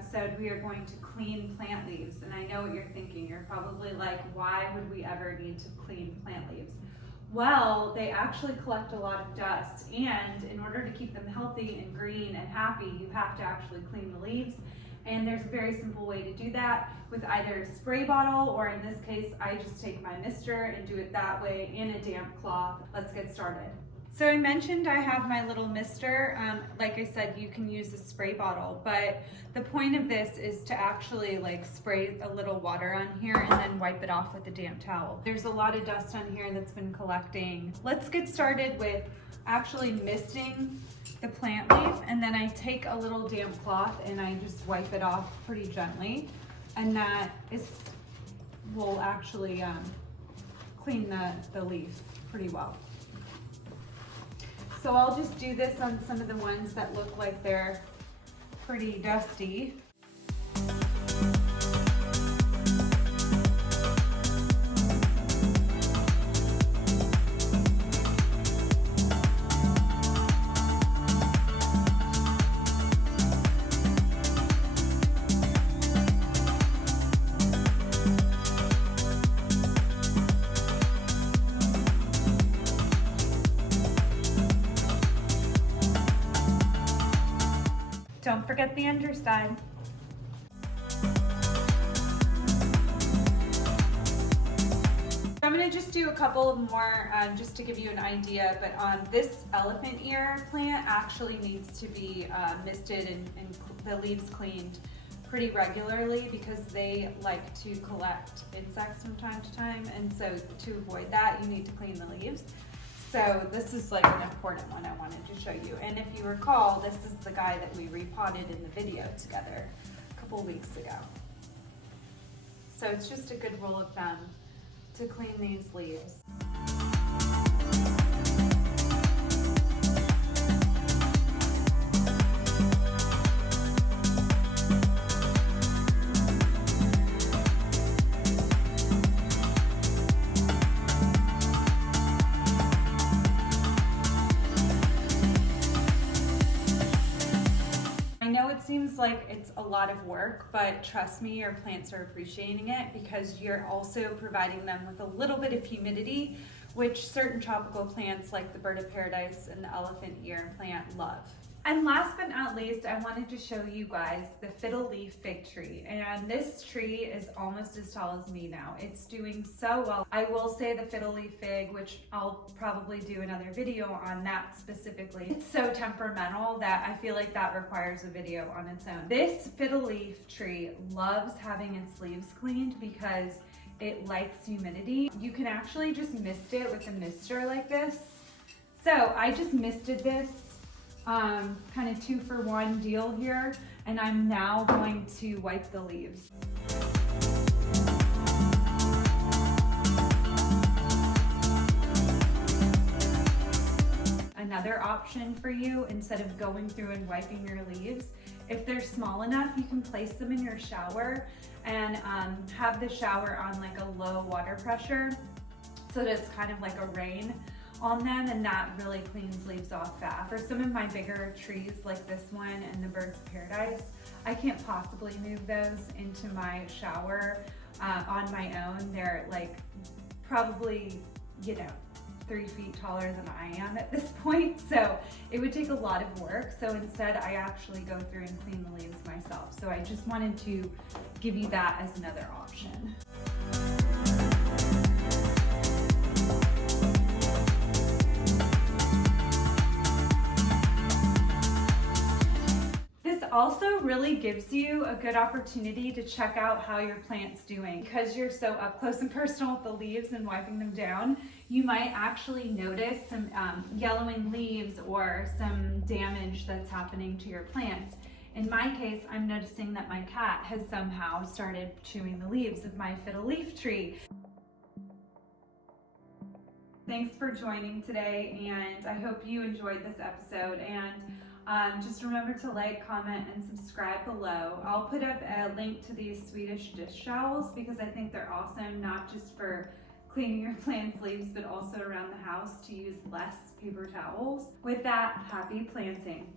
episode, we are going to clean plant leaves. And I know what you're thinking. You're probably like, why would we ever need to clean plant leaves? Well, they actually collect a lot of dust, and in order to keep them healthy and green and happy, you have to actually clean the leaves. And there's a very simple way to do that with either a spray bottle, or in this case, I just take my mister and do it that way in a damp cloth. Let's get started. So I mentioned I have my little mister. Like I said, you can use a spray bottle, but the point of this is to actually like spray a little water on here and then wipe it off with a damp towel. There's a lot of dust on here that's been collecting. Let's get started with actually misting the plant leaf, and then I take a little damp cloth and I just wipe it off pretty gently, and that will actually clean the leaf pretty well. So I'll just do this on some of the ones that look like they're pretty dusty. Don't forget the underside. I'm gonna just do a couple more just to give you an idea, but this elephant ear plant actually needs to be misted and the leaves cleaned pretty regularly, because they like to collect insects from time to time, and so to avoid that, you need to clean the leaves. So this is like an important one I wanted to show you. And if you recall, this is the guy that we repotted in the video together a couple weeks ago. So it's just a good rule of thumb to clean these leaves. I know it seems like it's a lot of work, but trust me, your plants are appreciating it, because you're also providing them with a little bit of humidity, which certain tropical plants like the bird of paradise and the elephant ear plant love. And last but not least, I wanted to show you guys the fiddle leaf fig tree. And this tree is almost as tall as me now. It's doing so well. I will say the fiddle leaf fig, which I'll probably do another video on that specifically. It's so temperamental that I feel like that requires a video on its own. This fiddle leaf tree loves having its leaves cleaned because it likes humidity. You can actually just mist it with a mister like this. So I just misted this. Kind of 2-for-1 deal here, and I'm now going to wipe the leaves. Another option for you, instead of going through and wiping your leaves, if they're small enough, you can place them in your shower and have the shower on like a low water pressure, so that it's kind of like a rain on them, and that really cleans leaves off fast. For some of my bigger trees like this one and the birds of paradise, I can't possibly move those into my shower on my own. They're like probably, 3 feet taller than I am at this point, so it would take a lot of work. So instead, I actually go through and clean the leaves myself. So I just wanted to give you that as another option. Also really gives you a good opportunity to check out how your plant's doing. Because you're so up close and personal with the leaves and wiping them down, you might actually notice some yellowing leaves or some damage that's happening to your plants. In my case, I'm noticing that my cat has somehow started chewing the leaves of my fiddle leaf tree. Thanks for joining today, and I hope you enjoyed this episode. And just remember to like, comment, and subscribe below. I'll put up a link to these Swedish dish towels because I think they're awesome, not just for cleaning your plant's leaves, but also around the house to use less paper towels. With that, happy planting.